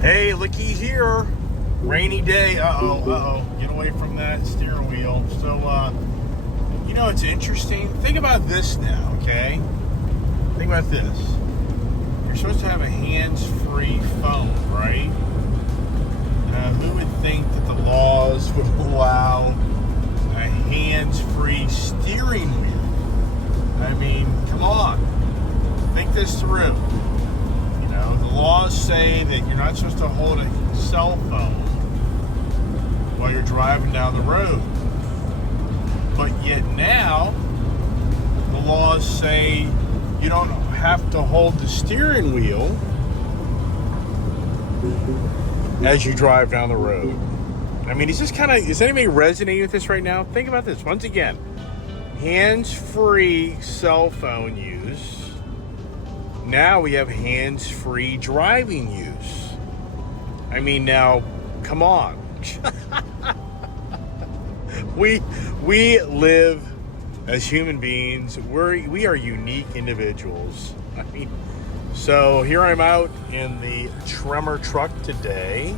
Hey, looky here. Rainy day. Get away from that steering wheel. So, it's interesting. Think about this now, okay? Think about this. You're supposed to have a hands-free phone, right? Who would think that the laws would allow a hands-free steering wheel? I mean, come on. Think this through. The laws say that you're not supposed to hold a cell phone while you're driving down the road. But yet now, the laws say you don't have to hold the steering wheel as you drive down the road. I mean, is anybody resonating with this right now? Think about this. Once again, hands-free cell phone use. Now we have hands-free driving use. I mean, now, come on. we live as human beings. We are unique individuals. I mean, so here I'm out in the Tremor truck today.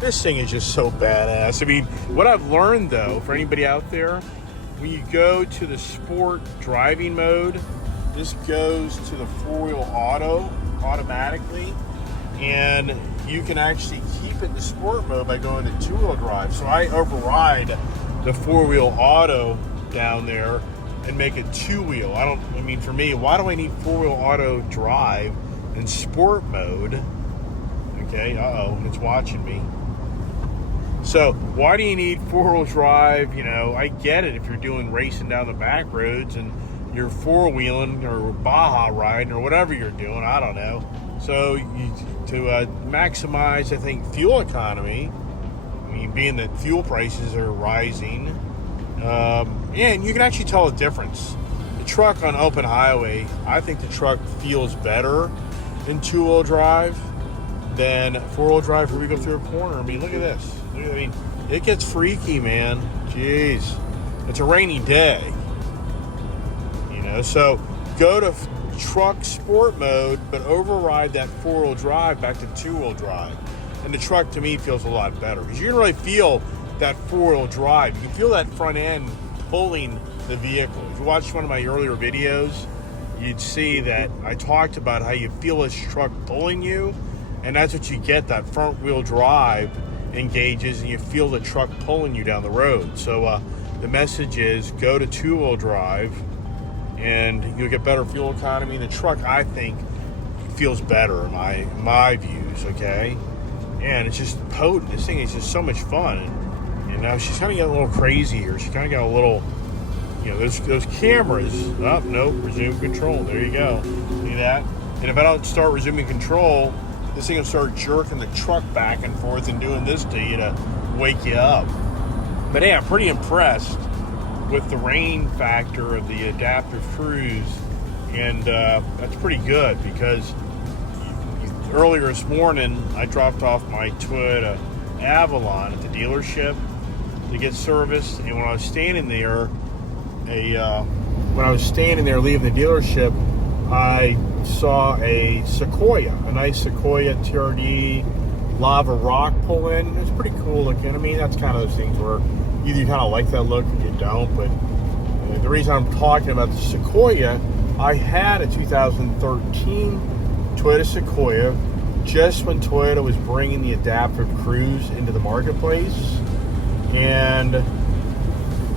This thing is just so badass. I mean, what I've learned though, for anybody out there, when you go to the sport driving mode, this goes to the four-wheel auto automatically, and you can actually keep it in the sport mode by going to two-wheel drive. So I override the four-wheel auto down there and make it two-wheel. For me, why do I need four-wheel auto drive in sport mode? Okay, it's watching me. So why do you need four-wheel drive? I get it if you're doing racing down the back roads and you're four-wheeling or Baja riding or whatever you're doing, I don't know. So to maximize, I think, fuel economy, being that fuel prices are rising, and you can actually tell a difference. The truck on open highway, I think the truck feels better in two-wheel drive than four-wheel drive where we go through a corner. Look at this. It gets freaky, man. Jeez. It's a rainy day. So go to truck sport mode, but override that four-wheel drive back to two-wheel drive. And the truck, to me, feels a lot better because you can really feel that four-wheel drive. You can feel that front end pulling the vehicle. If you watched one of my earlier videos, you'd see that I talked about how you feel this truck pulling you, and that's what you get. That front-wheel drive engages, and you feel the truck pulling you down the road. So the message is go to two-wheel drive, and you'll get better fuel economy. The truck, I think, feels better in my views, okay? And it's just potent. This thing is just so much fun. And now she's kind of getting a little crazy here. She kind of got a little, those cameras. Oh, nope, resume control. There you go. See that? And if I don't start resuming control, this thing will start jerking the truck back and forth and doing this to you to wake you up. But hey, I'm pretty impressed with the rain factor of the adaptive cruise, and that's pretty good because earlier this morning I dropped off my Toyota Avalon at the dealership to get serviced, and when I was standing there leaving the dealership, I saw a nice Sequoia TRD lava rock pull in. It's pretty cool looking. That's kind of those things where either you kind of like that look or you don't, but the reason I'm talking about the Sequoia, I had a 2013 Toyota Sequoia just when Toyota was bringing the adaptive cruise into the marketplace, and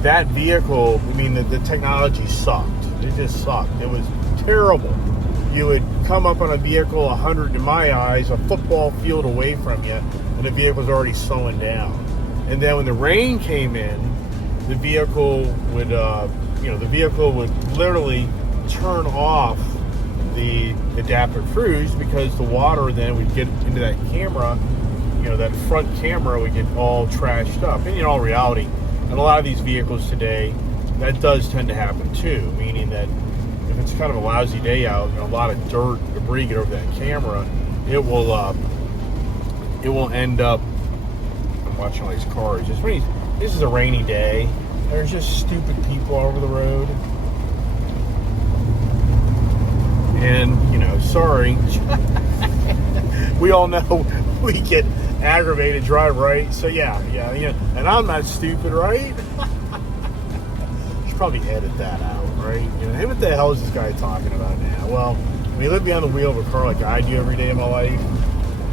that vehicle, the technology sucked. It just sucked. It was terrible. You would come up on a vehicle 100, in my eyes, a football field away from you, and the vehicle's already slowing down. And then when the rain came in, the vehicle would literally turn off the adaptive cruise because the water then would get into that camera. That front camera would get all trashed up. And in all reality, in a lot of these vehicles today, that does tend to happen too. Meaning that if it's kind of a lousy day out and a lot of dirt, debris get over that camera, it will end up. Watching all these cars. This is a rainy day. There's just stupid people all over the road. And, sorry. We all know we get aggravated, drive right. So yeah, and I'm not stupid, right? Should probably edit that out, right? Hey, what the hell is this guy talking about now? Well, when you live behind the wheel of a car like I do every day of my life,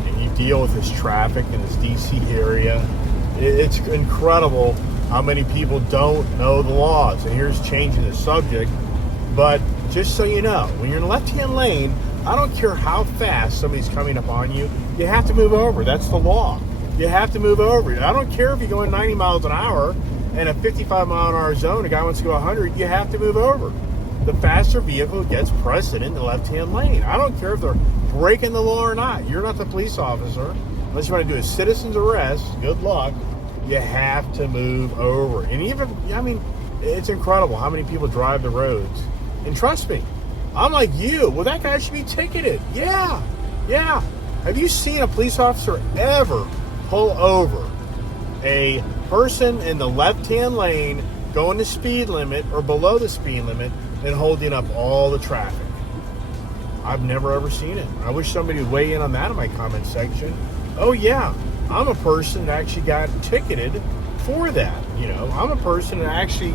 and you deal with this traffic in this DC area, it's incredible how many people don't know the laws. And here's changing the subject, but just so you know, when you're in the left-hand lane, I don't care how fast somebody's coming up on you, you have to move over. That's the law. You have to move over. I don't care if you're going 90 miles an hour in a 55 mile an hour zone, a guy wants to go 100, you have to move over. The faster vehicle gets precedent in the left-hand lane. I don't care if they're breaking the law or not. You're not the police officer. Unless you want to do a citizen's arrest, good luck. You have to move over. And even, it's incredible how many people drive the roads. And trust me, I'm like you. Well, that guy should be ticketed. Yeah. Have you seen a police officer ever pull over a person in the left-hand lane going the speed limit or below the speed limit and holding up all the traffic? I've never ever seen it. I wish somebody would weigh in on that in my comment section. Oh yeah, I'm a person that actually got ticketed for that. I'm a person that actually,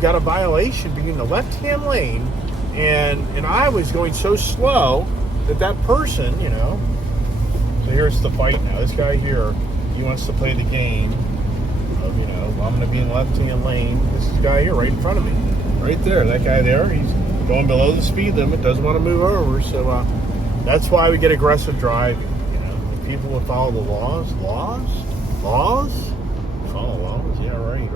got a violation being in the left-hand lane, and I was going so slow that person, So here's the fight now. This guy here, he wants to play the game of, I'm going to be in the left-hand lane. This is the guy here right in front of me. Right there, that guy there, he's going below the speed limit, doesn't want to move over. So that's why we get aggressive driving. If people would follow the laws, follow laws, yeah, right.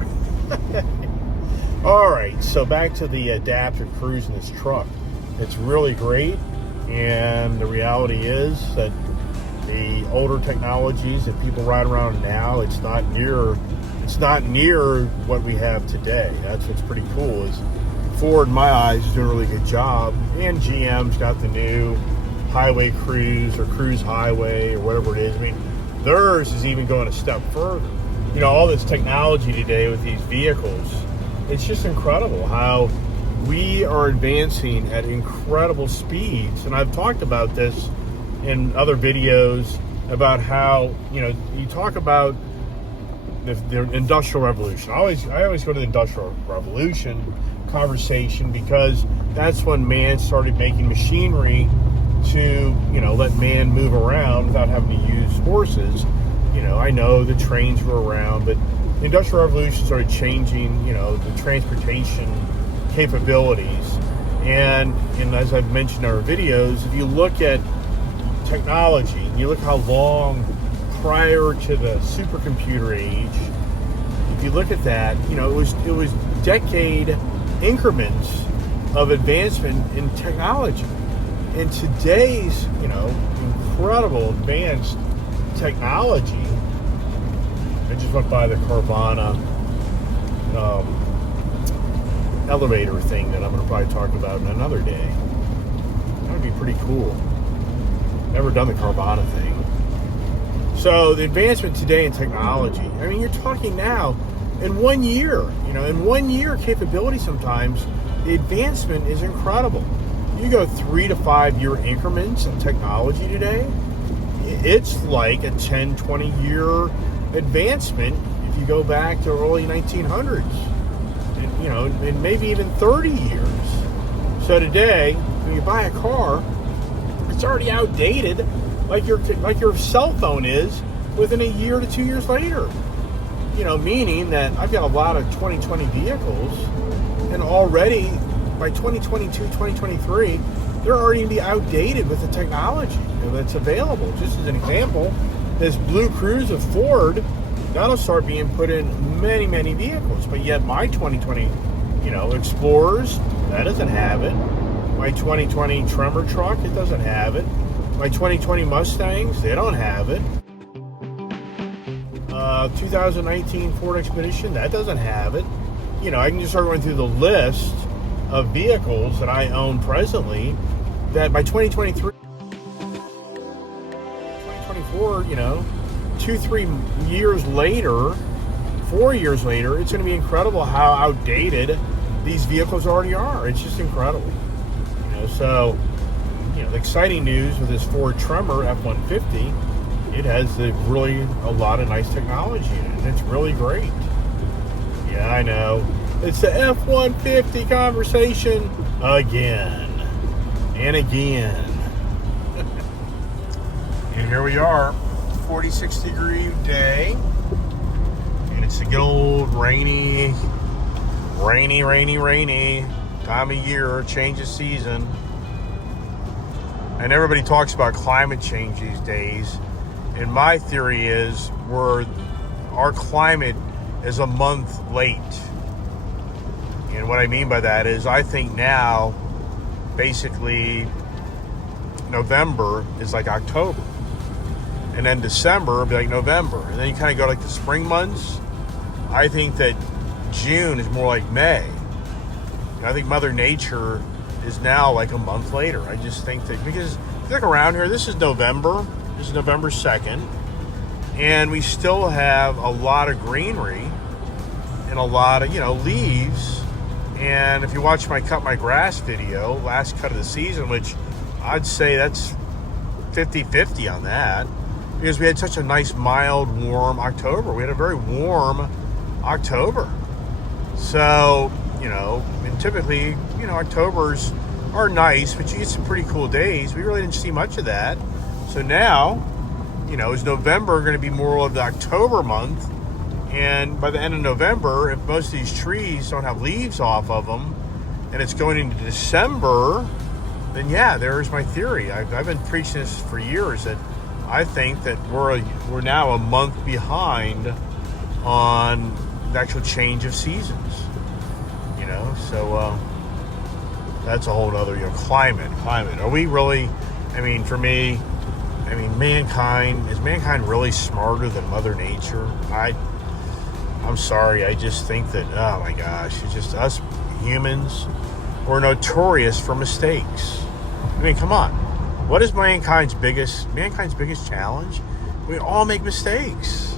All right, so back to the adaptive cruise in this truck. It's really great, and the reality is that the older technologies that people ride around now, it's not near what we have today. That's what's pretty cool. Is Ford, in my eyes, is doing a really good job, and GM's got the new Highway Cruise or Cruise Highway or whatever it is. Theirs is even going a step further. All this technology today with these vehicles, it's just incredible how we are advancing at incredible speeds. And I've talked about this in other videos about how, you talk about the Industrial Revolution. I always go to the Industrial Revolution conversation because that's when man started making machinery to, let man move around without having to use horses. I know the trains were around, but the Industrial Revolution started changing, the transportation capabilities. And as I've mentioned in our videos, if you look at technology, you look how long prior to the supercomputer age, if you look at that, it was decade increments of advancement in technology. And today's, incredible advanced technology. I just went by the Carvana elevator thing that I'm going to probably talk about in another day. That would be pretty cool. Never done the Carvana thing. So the advancement today in technology, you're talking now in 1 year, in 1 year capability sometimes, the advancement is incredible. You go 3 to 5 year increments in technology today, it's like a 10, 20 year advancement if you go back to early 1900s, and maybe even 30 years. So today, when you buy a car, it's already outdated, like your cell phone is within a year to 2 years later. Meaning that I've got a lot of 2020 vehicles, and already by 2022, 2023, they're already going to be outdated with the technology that's available. Just as an example, this Blue Cruise of Ford, that'll start being put in many, many vehicles. But yet my 2020, Explorers, that doesn't have it. My 2020 Tremor truck, it doesn't have it. My 2020 Mustangs, they don't have it. 2019 Ford Expedition, that doesn't have it. I can just start going through the list of vehicles that I own presently that by 2023, 2024, 2-3 years later, 4 years later, it's going to be incredible how outdated these vehicles already are. It's just incredible. So, the exciting news with this Ford Tremor F-150 it has really a lot of nice technology in it, and it's really great. Yeah, I know. It's the F-150 conversation again and again. And here we are, 46-degree day, and it's a good old rainy time of year, change of season. And everybody talks about climate change these days. And my theory is our climate is a month late. And what I mean by that is I think now, basically, November is like October. And then December will be like November. And then you kind of go like the spring months. I think that June is more like May. And I think Mother Nature is now like a month later. I just think that, because if you look around here, this is November. This is November 2nd. And we still have a lot of greenery and a lot of, leaves. And if you watch my Cut My Grass video, last cut of the season, which I'd say that's 50-50 on that, because we had such a nice, mild, warm October. We had a very warm October. So, and typically, Octobers are nice, but you get some pretty cool days. We really didn't see much of that. So now, is November going to be more of the October month? And by the end of November, if most of these trees don't have leaves off of them, and it's going into December, then yeah, there's my theory. I've been preaching this for years, that I think that we're now a month behind on the actual change of seasons. So that's a whole other, climate. Are we really? For me, is mankind really smarter than Mother Nature? I'm sorry, I just think that, oh my gosh, it's just us humans, we're notorious for mistakes. Come on. What is mankind's biggest challenge? We all make mistakes.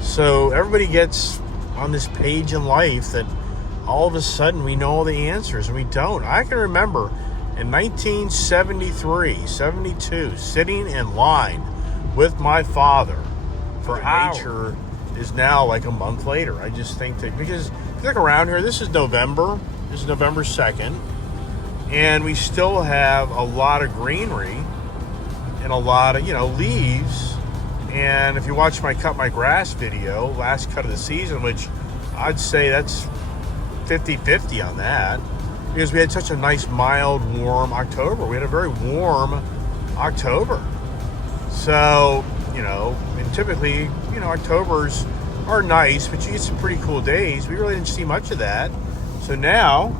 So everybody gets on this page in life that all of a sudden we know all the answers, and we don't. I can remember in 1973, 72, sitting in line with my father for hours. Nature is now like a month later. I just think that, because if you look around here, this is November 2nd, and we still have a lot of greenery and a lot of, leaves. And if you watch my Cut My Grass video, last cut of the season, which I'd say that's 50-50 on that, because we had such a nice, mild, warm October. We had a very warm October. So, and typically, Octobers are nice, but you get some pretty cool days. We really didn't see much of that. So now,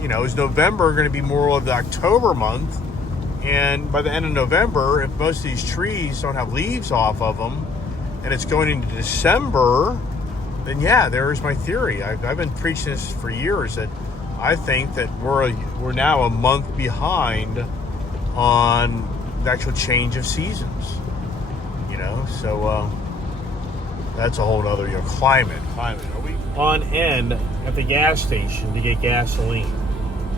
is November going to be more of the October month? And by the end of November, if most of these trees don't have leaves off of them, and it's going into December, then yeah, there's my theory. I've been preaching this for years, that I think that we're now a month behind on the actual change of seasons. So that's a whole other, climate. Are we on end at the gas station to get gasoline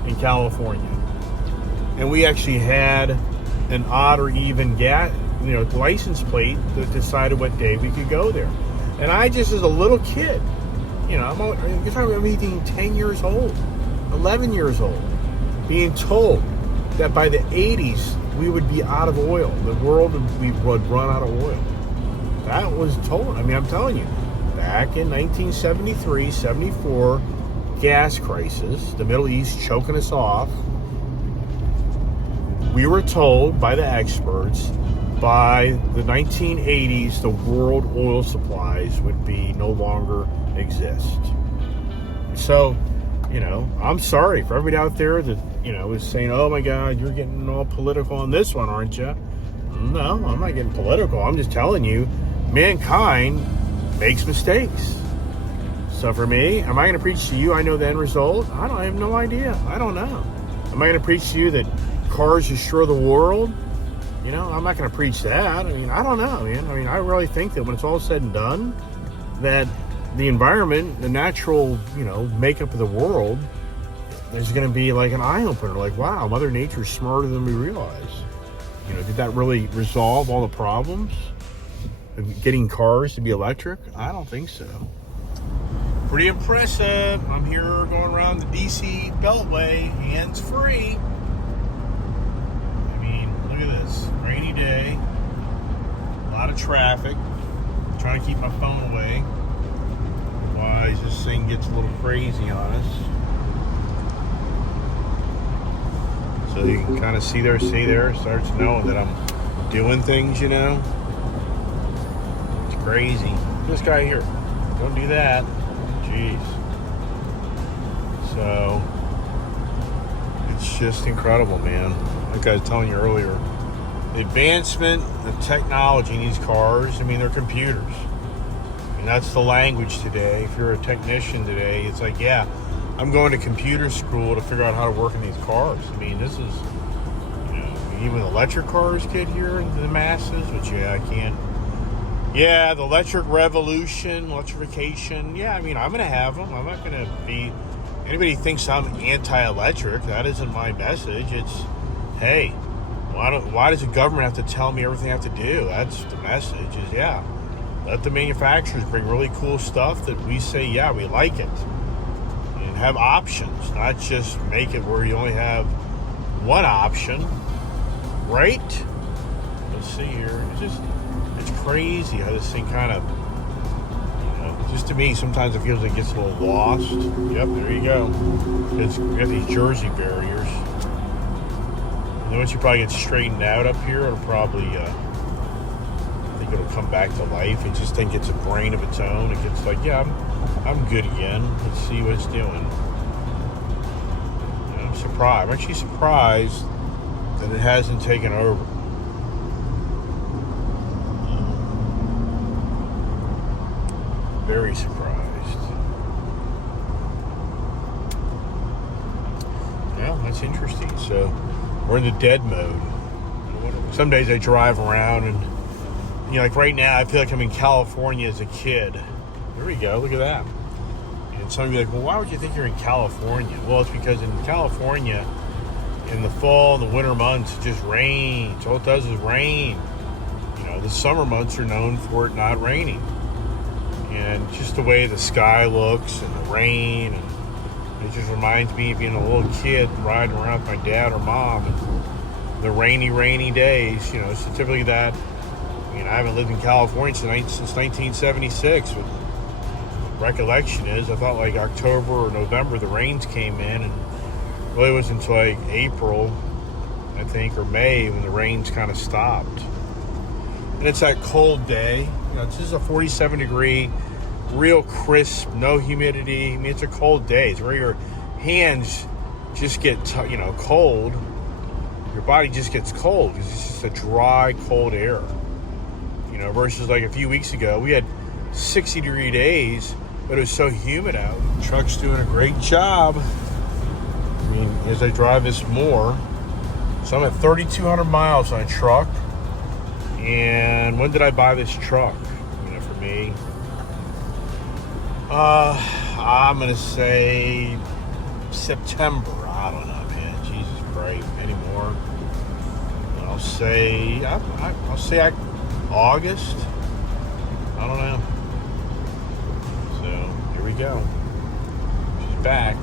in California? And we actually had an odd or even license plate that decided what day we could go there. And I just, as a little kid, I'm being 10 years old, 11 years old, being told that by the 80s we would be out of oil. The world would run out of oil. That was told. I'm telling you, back in 1973, 74, gas crisis, the Middle East choking us off, we were told by the experts, by the 1980s, the world oil supplies would be no longer exist. So, I'm sorry for everybody out there that, is saying, oh my God, you're getting all political on this one, aren't you? No, I'm not getting political. I'm just telling you, mankind makes mistakes. So for me, am I going to preach to you, I know the end result? I have no idea. I don't know. Am I going to preach to you that cars destroy the world? I'm not going to preach that. I don't know, man. I really think that when it's all said and done, that the environment, the natural, makeup of the world, there's going to be like an eye-opener. Like, wow, Mother Nature's smarter than we realize. Did that really resolve all the problems? getting cars to be electric? I don't think so. Pretty impressive. I'm here going around the DC Beltway, hands-free. I mean, look at this. Rainy day. A lot of traffic. I'm trying to keep my phone away. Otherwise, this thing gets a little crazy on us. So you can kind of see there, starts knowing that I'm doing things, you know. It's crazy. This guy here, don't do that. Jeez. So it's just incredible, man. Like I was telling you earlier, the advancement of technology in these cars, I mean, they're computers. And that's the language today. If you're a technician today, it's like, yeah, I'm going to computer school to figure out how to work in these cars. I mean, this is, you know, even electric cars get here in the masses, which, yeah, I can't. Yeah, the electric revolution, electrification. Yeah, I mean, I'm going to have them. I'm not going to be, anybody thinks I'm anti-electric. That isn't my message. It's, hey, why does the government have to tell me everything I have to do? That's the message is, yeah, let the manufacturers bring really cool stuff that we say, yeah, we like it. And have options, not just make it where you only have one option, right? Let's see here. It's crazy how this thing kind of, you know, just to me, sometimes it feels like it gets a little lost. Yep, there you go. It's got these Jersey barriers. And then once you probably get straightened out up here, it'll probably, I think it'll come back to life. It just gets a brain of its own. It gets like, yeah, I'm good again. Let's see what it's doing. And I'm surprised. I'm actually surprised that it hasn't taken over. Very surprised. Yeah, that's interesting. So we're in the dead mode. Some days I drive around and, you know, like right now I feel like I'm in California as a kid. There we go, look at that. And some of you are like, well, why would you think you're in California? Well, it's because in California, in the fall and the winter months, it just rains. All it does is rain. You know, the summer months are known for it not raining. And just the way the sky looks and the rain, and it just reminds me of being a little kid riding around with my dad or mom and the rainy days. You know, it's typically that. I mean, I haven't lived in California since 1976. But recollection is, I thought like October or November the rains came in, and really it wasn't until like April, I think, or May when the rains kind of stopped. And it's that cold day. You know, this is a 47 degree, real crisp, no humidity. I mean, it's a cold day. It's where your hands just get, cold. Your body just gets cold because it's just a dry, cold air. You know, versus like a few weeks ago, we had 60 degree days, but it was so humid out. The truck's doing a great job. I mean, as I drive this more, so I'm at 3,200 miles on a truck. And when did I buy this truck? You know, for me, I'm gonna say September. I don't know, man. Jesus Christ, anymore. I'll say August. I don't know. So here we go. She's back.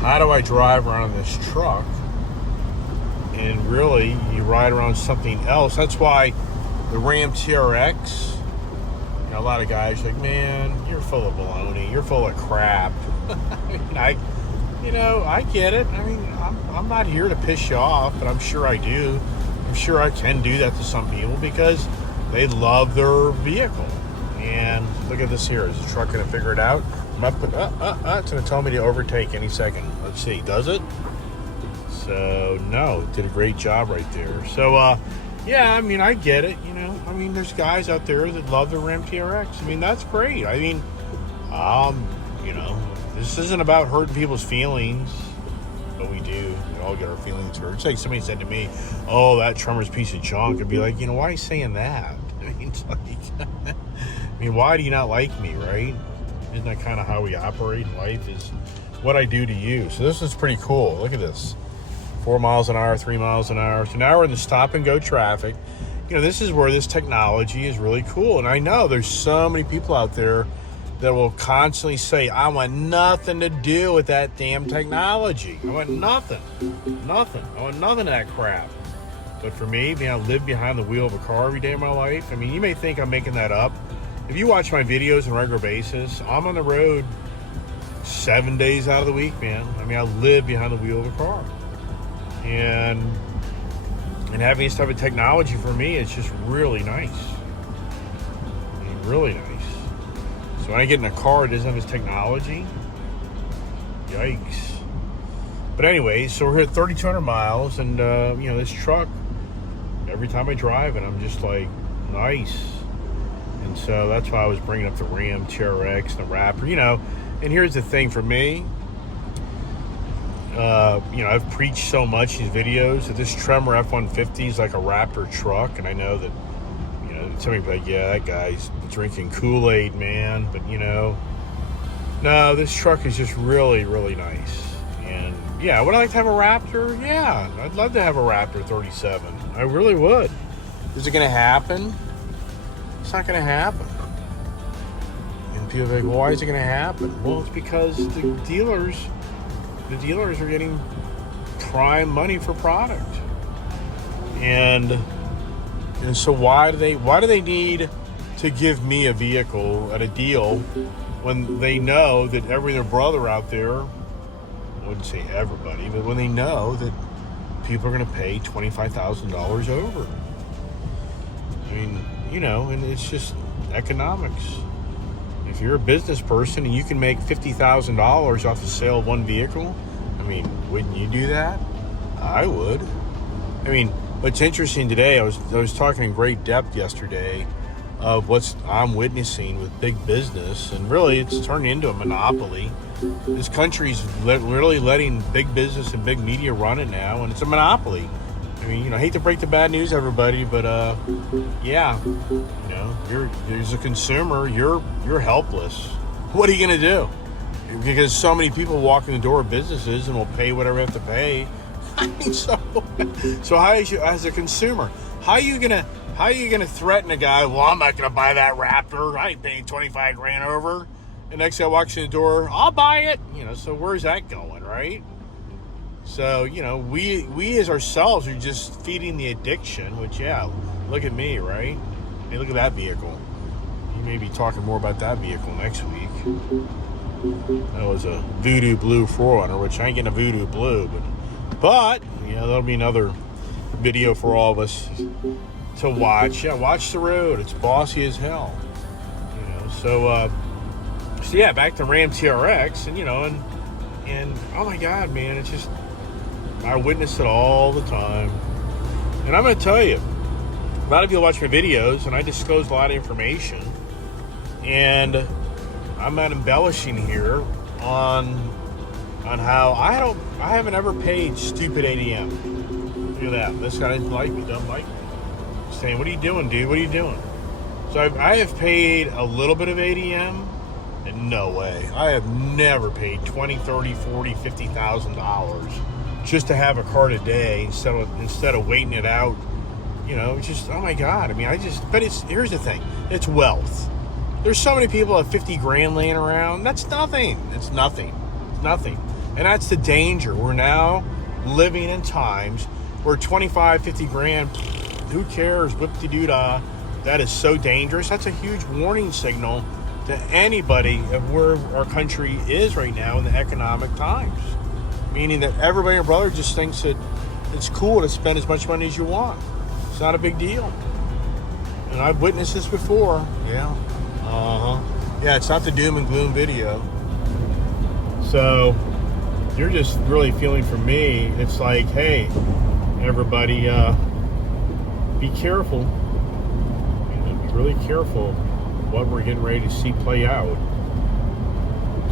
How do I drive around this truck? And really, you ride around something else. That's why the Ram TRX, you know, a lot of guys are like, man, you're full of baloney. You're full of crap. I get it. I mean, I'm not here to piss you off, but I'm sure I do. I'm sure I can do that to some people because they love their vehicle. And look at this here. Is the truck going to figure it out? It's going to tell me to overtake any second. Let's see. Does it? So, no. It did a great job right there. So, yeah, I mean, I get it. You know, I mean, there's guys out there that love the Ram TRX. I mean, that's great. I mean, you know, this isn't about hurting people's feelings. But we do. We all get our feelings hurt. It's like somebody said to me, oh, that Tremor's piece of junk. I'd be like, you know, why are you saying that? I mean, it's like, I mean, why do you not like me, right? Isn't that kind of how we operate in life, is what I do to you? So this is pretty cool. Look at this. 4 miles an hour, 3 miles an hour. So now we're in the stop and go traffic. This is where this technology is really cool. And I know there's so many people out there that will constantly say, I want nothing to do with that damn technology. I want nothing. Nothing. I want none of that crap. But for me, I live behind the wheel of a car every day of my life. You may think I'm making that up. If you watch my videos on a regular basis, I'm on the road 7 days out of the week, man. I live behind the wheel of a car. And having this type of technology for me, it's just really nice. Really nice. So when I get in a car that doesn't have this technology, yikes. But anyway, so we're here at 3,200 miles, and this truck, every time I drive it, I'm just like, nice. And so that's why I was bringing up the Ram TRX and the Raptor, And here's the thing for me, I've preached so much in these videos that this Tremor F-150 is like a Raptor truck, and I know that, some people are like, yeah, that guy's drinking Kool-Aid, man. But, no, this truck is just really, really nice. And, yeah, would I like to have a Raptor? Yeah, I'd love to have a Raptor 37. I really would. Is it going to happen? It's not going to happen. And people are like, well, why is it going to happen? Well, it's because the dealers are getting prime money for product. And so why do they need to give me a vehicle at a deal when they know that every their brother out there, I wouldn't say everybody, but when they know that people are going to pay $25,000 over? And it's just economics. If you're a business person and you can make $50,000 off the sale of one vehicle, wouldn't you do that? I would. What's interesting today, I was talking in great depth yesterday of what I'm witnessing with big business, and really it's turning into a monopoly. This country's literally letting big business and big media run it now, and it's a monopoly. I hate to break the bad news, everybody, but you're as a consumer, you're helpless. What are you gonna do? Because so many people walk in the door of businesses and will pay whatever they have to pay. So how as a consumer, how are you gonna threaten a guy? Well, I'm not gonna buy that Raptor. I ain't paying $25,000 over. And next guy walks in the door, I'll buy it. So where's that going, right? So we as ourselves are just feeding the addiction. Which look at me, right? Hey, look at that vehicle. You may be talking more about that vehicle next week. That was a Voodoo Blue 4Runner, which I ain't getting a Voodoo Blue, but that'll be another video for all of us to watch. Yeah, watch the road. It's bossy as hell. So back to Ram TRX, and oh my God, man, it's just, I witness it all the time. And I'm going to tell you, a lot of you watch my videos, and I disclose a lot of information, and I'm not embellishing here on how I haven't ever paid stupid ADM. Look at that. This guy doesn't like me. Saying, what are you doing, dude? What are you doing? So I have paid a little bit of ADM, and no way. I have never paid $20, $30, $40, $50,000 just to have a car today instead of waiting it out. It's just, oh my God. But here's the thing. It's wealth. There's so many people at $50,000 laying around. That's nothing. It's nothing. It's nothing. And that's the danger. We're now living in times where 25, 50 grand, who cares? Whip-de-doo-dah. That is so dangerous. That's a huge warning signal to anybody of where our country is right now in the economic times. Meaning that everybody and brother just thinks that it's cool to spend as much money as you want. It's not a big deal. And I've witnessed this before. Yeah. Yeah, it's not the doom and gloom video. So you're just really feeling for me. It's like, hey, everybody, be careful. Be really careful what we're getting ready to see play out.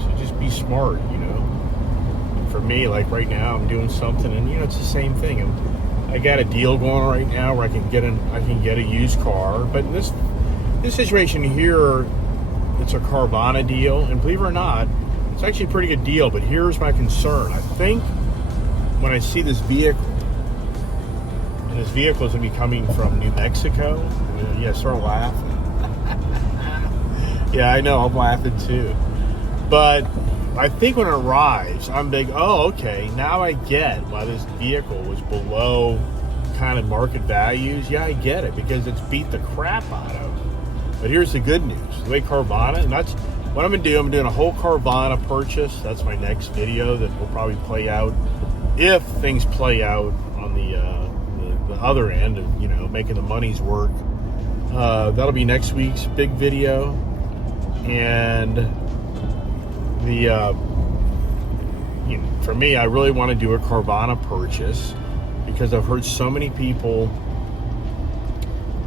So just be smart, And for me, like right now, I'm doing something, and it's the same thing. I got a deal going right now where I can get a used car, but this situation here, it's a Carvana deal, and believe it or not, it's actually a pretty good deal. But here's my concern: I think when I see this vehicle, and this vehicle is going to be coming from New Mexico, yeah, start laughing. Yeah, I know, I'm laughing too. But I think when it arrives, I'm big, oh, okay, now I get why this vehicle was below kind of market values. Yeah, I get it, because it's beat the crap out of. But here's the good news. The way Carvana, and that's what I'm going to do. I'm doing a whole Carvana purchase. That's my next video that will probably play out, if things play out on the other end of, you know, making the monies work. That'll be next week's big video. And the you know, for me, I really want to do a Carvana purchase, because I've heard so many people,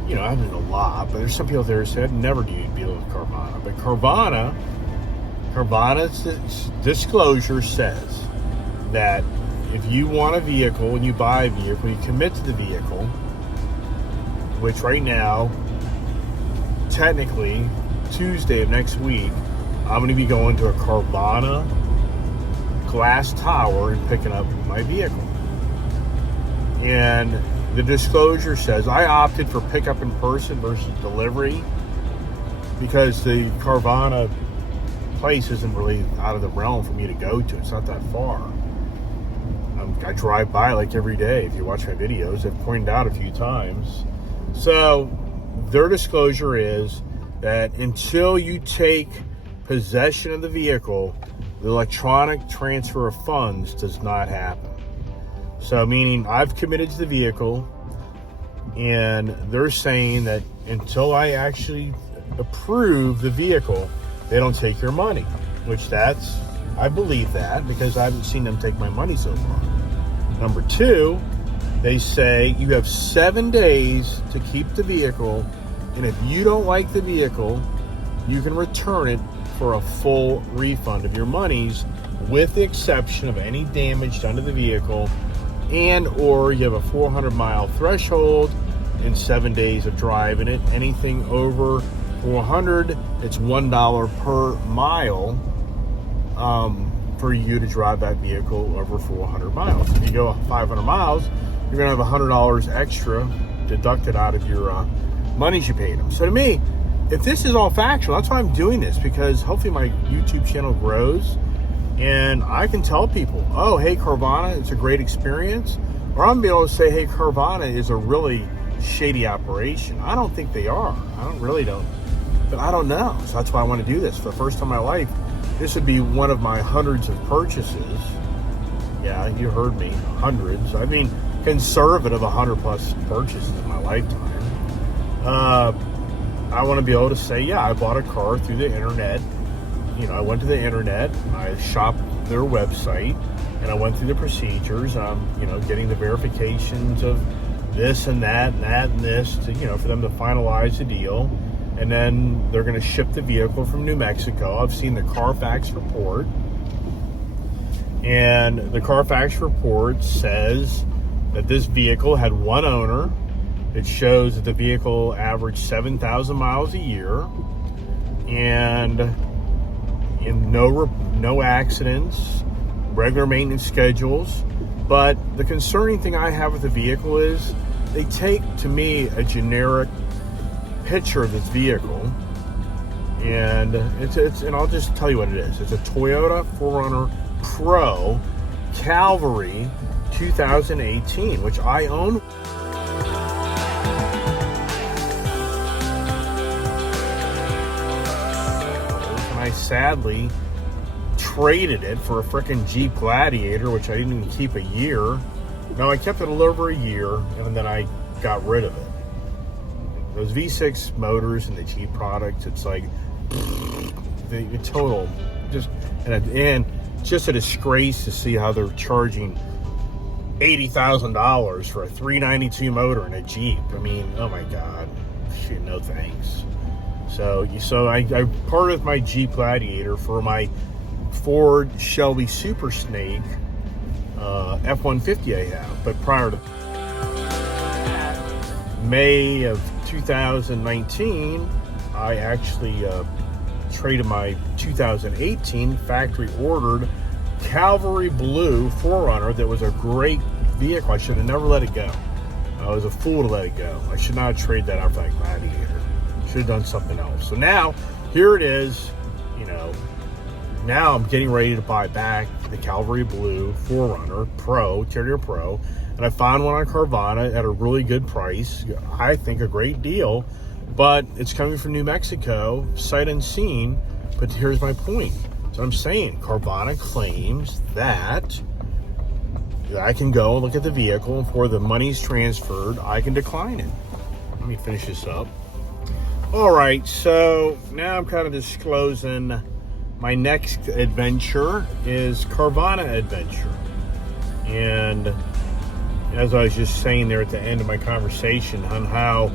you know, I haven't a lot, but there's some people there who say I'd never do deal with Carvana. But Carvana's disclosure says that if you want a vehicle and you buy a vehicle, you commit to the vehicle, which right now, technically, Tuesday of next week, I'm going to be going to a Carvana glass tower and picking up my vehicle. And the disclosure says I opted for pickup in person versus delivery, because the Carvana place isn't really out of the realm for me to go to. It's not that far. I drive by like every day. If you watch my videos, I've pointed out a few times. So their disclosure is that until you take possession of the vehicle, the electronic transfer of funds does not happen. So meaning I've committed to the vehicle, and they're saying that until I actually approve the vehicle, they don't take your money, which I believe that, because I haven't seen them take my money so far. Number two, they say you have 7 days to keep the vehicle, and if you don't like the vehicle, you can return it for a full refund of your monies, with the exception of any damage done to the vehicle, and or you have a 400-mile threshold and 7 days of driving it. Anything over 400, it's $1 per mile for you to drive that vehicle over 400 miles. If you go 500 miles, you're going to have $100 extra deducted out of your monies you paid them. So to me, if this is all factual, that's why I'm doing this, because hopefully my YouTube channel grows and I can tell people, oh, hey, Carvana, it's a great experience. Or I'm going to be able to say, hey, Carvana is a really shady operation. I don't think they are. But I don't know. So that's why I want to do this. For the first time in my life, this would be one of my hundreds of purchases. Yeah, you heard me, hundreds. I mean, conservative 100 plus purchases in my lifetime. I want to be able to say, yeah, I bought a car through the internet. You know, I went to the internet, I shopped their website, and I went through the procedures. You know, getting the verifications of this and that and that and this to, you know, for them to finalize the deal. And then they're going to ship the vehicle from New Mexico. I've seen the Carfax report, and the Carfax report says that this vehicle had one owner. It shows that the vehicle averaged 7,000 miles a year, and in no accidents, regular maintenance schedules. But the concerning thing I have with the vehicle is they take, to me, a generic picture of this vehicle, and and I'll just tell you what it is. It's a Toyota 4Runner Pro Cavalry 2018, which I own. And I sadly traded it for a freaking Jeep Gladiator, which I didn't even keep a year. No, I kept it a little over a year, and then I got rid of it. Those V6 motors and the Jeep products, it's like the total, and just a disgrace to see how they're charging $80,000 for a 392 motor in a Jeep. I mean, oh my God, shit, no thanks. So I parted with my Jeep Gladiator for my Ford Shelby Super Snake F-150 I have, but prior to May of 2019, I actually traded my 2018 factory ordered Cavalry Blue 4Runner that was a great vehicle. I should have never let it go. I was a fool to let it go. I should not have traded that out for that Gladiator. Should have done something else. So now, here it is. You know, now I'm getting ready to buy back the Cavalry Blue 4Runner Pro, Terrier Pro. And I found one on Carvana at a really good price. I think a great deal. But it's coming from New Mexico, sight unseen. But here's my point. So I'm saying Carvana claims that I can go and look at the vehicle, and before the money's transferred, I can decline it. Let me finish this up. All right, so now I'm kind of disclosing my next adventure is Carvana adventure. And as I was just saying there at the end of my conversation on how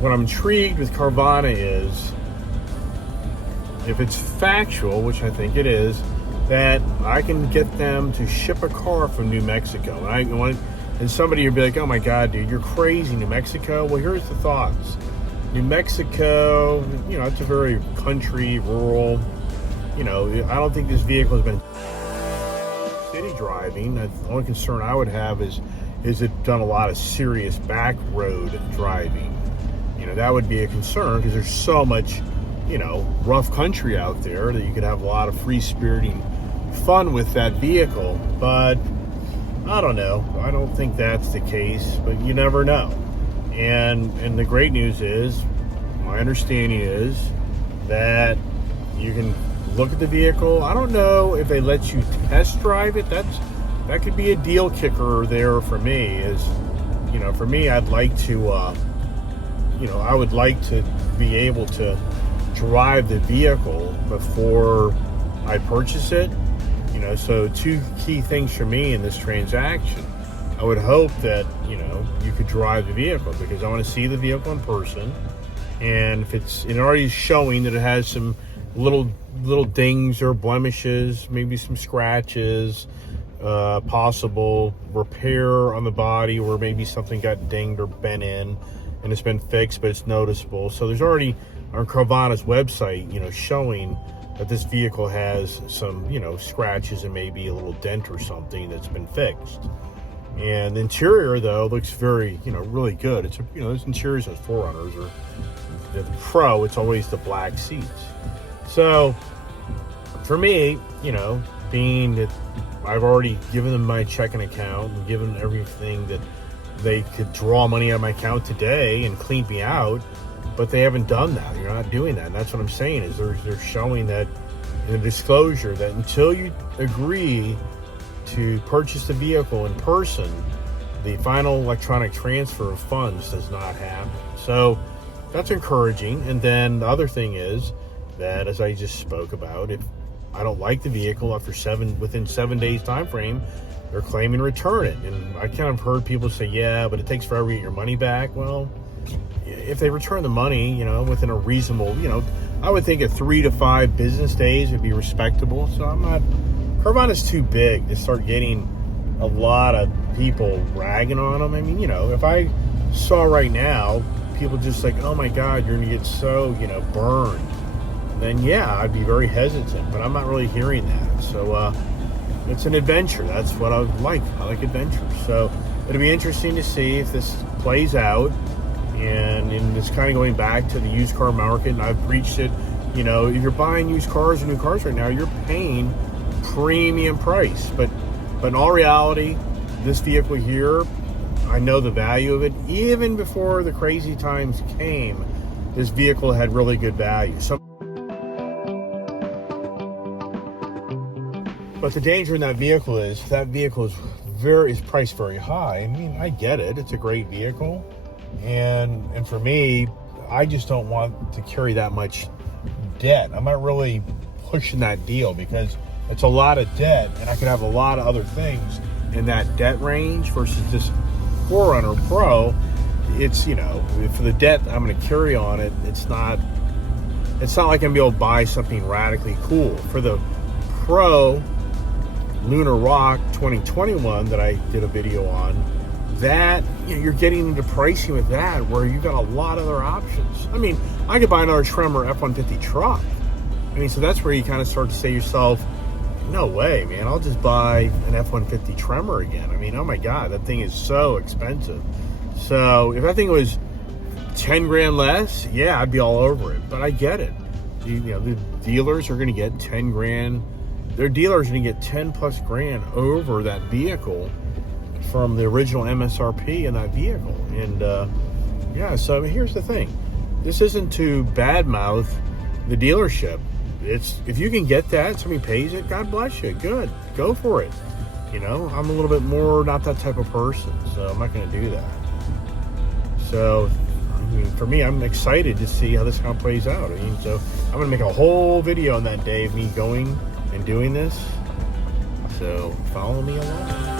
what I'm intrigued with Carvana is, if it's factual, which I think it is, that I can get them to ship a car from New Mexico. And somebody would be like, oh my God, dude, you're crazy, New Mexico. Well, here's the thoughts. New Mexico, you know, it's a very country, rural, you know, I don't think this vehicle has been city driving. The only concern I would have is it done a lot of serious back road driving. You know, that would be a concern because there's so much, you know, rough country out there that you could have a lot of free-spiriting fun with that vehicle. But I don't know. I don't think that's the case, but you never know. And the great news is, my understanding is that you can look at the vehicle. I don't know if they let you test drive it. That could be a deal kicker there for me. Is, you know, for me, I'd like to, you know, I would like to be able to drive the vehicle before I purchase it. You know, so two key things for me in this transaction. I would hope that, you know, you could drive the vehicle because I want to see the vehicle in person. And if it's already showing that it has some little dings or blemishes, maybe some scratches, possible repair on the body where maybe something got dinged or bent in and it's been fixed, but it's noticeable. So there's already on Carvana's website, you know, showing that this vehicle has some, you know, scratches and maybe a little dent or something that's been fixed. And the interior, though, looks very, you know, really good. It's, you know, those interiors of 4Runners are the Pro. It's always the black seats. So for me, you know, being that I've already given them my checking account and given everything that they could draw money out of my account today and clean me out, but they haven't done that. You're not doing that. And that's what I'm saying is they're showing that in the disclosure that until you agree to purchase the vehicle in person, the final electronic transfer of funds does not happen. So that's encouraging. And then the other thing is that, as I just spoke about, if I don't like the vehicle within 7 days time frame, they're claiming return it. And I kind of heard people say, yeah, but it takes forever to get your money back. Well, if they return the money, you know, within a reasonable, you know, I would think 3 to 5 business days would be respectable. So Carvana's too big to start getting a lot of people ragging on them. I mean, you know, if I saw right now people just like, oh my God, you're gonna get so, you know, burned, then yeah, I'd be very hesitant, but I'm not really hearing that. So it's an adventure. That's what I like. I like adventures. So it'll be interesting to see if this plays out. And it's kind of going back to the used car market, and I've preached it. You know, if you're buying used cars or new cars right now, you're paying premium price. But in all reality, this vehicle here, I know the value of it. Even before the crazy times came, this vehicle had really good value. So, but the danger in that vehicle is priced very high. I mean, I get it. It's a great vehicle. And for me, I just don't want to carry that much debt. I'm not really pushing that deal because it's a lot of debt, and I could have a lot of other things in that debt range versus this 4Runner Pro. It's, you know, for the debt I'm going to carry on it, it's not like I'm going to be able to buy something radically cool. For the Pro Lunar Rock 2021 that I did a video on, that, you know, you're getting into pricing with that where you got a lot of other options. I mean, I could buy another Tremor F-150 truck. I mean, so that's where you kind of start to say to yourself, no way, man. I'll just buy an F-150 Tremor again. I mean, oh my God, that thing is so expensive. So if that thing was 10 grand less, yeah, I'd be all over it. But I get it. You know, the dealers are going to get 10 grand. Their dealers are going to get 10 plus grand over that vehicle from the original MSRP in that vehicle. And yeah, so here's the thing. This isn't to badmouth the dealership. It's, if you can get that, somebody pays it, God bless you. Good. Go for it. You know, I'm a little bit more not that type of person, so I'm not going to do that. So, I mean, for me, I'm excited to see how this kind of plays out. I mean, so I'm going to make a whole video on that day of me going and doing this. So follow me along.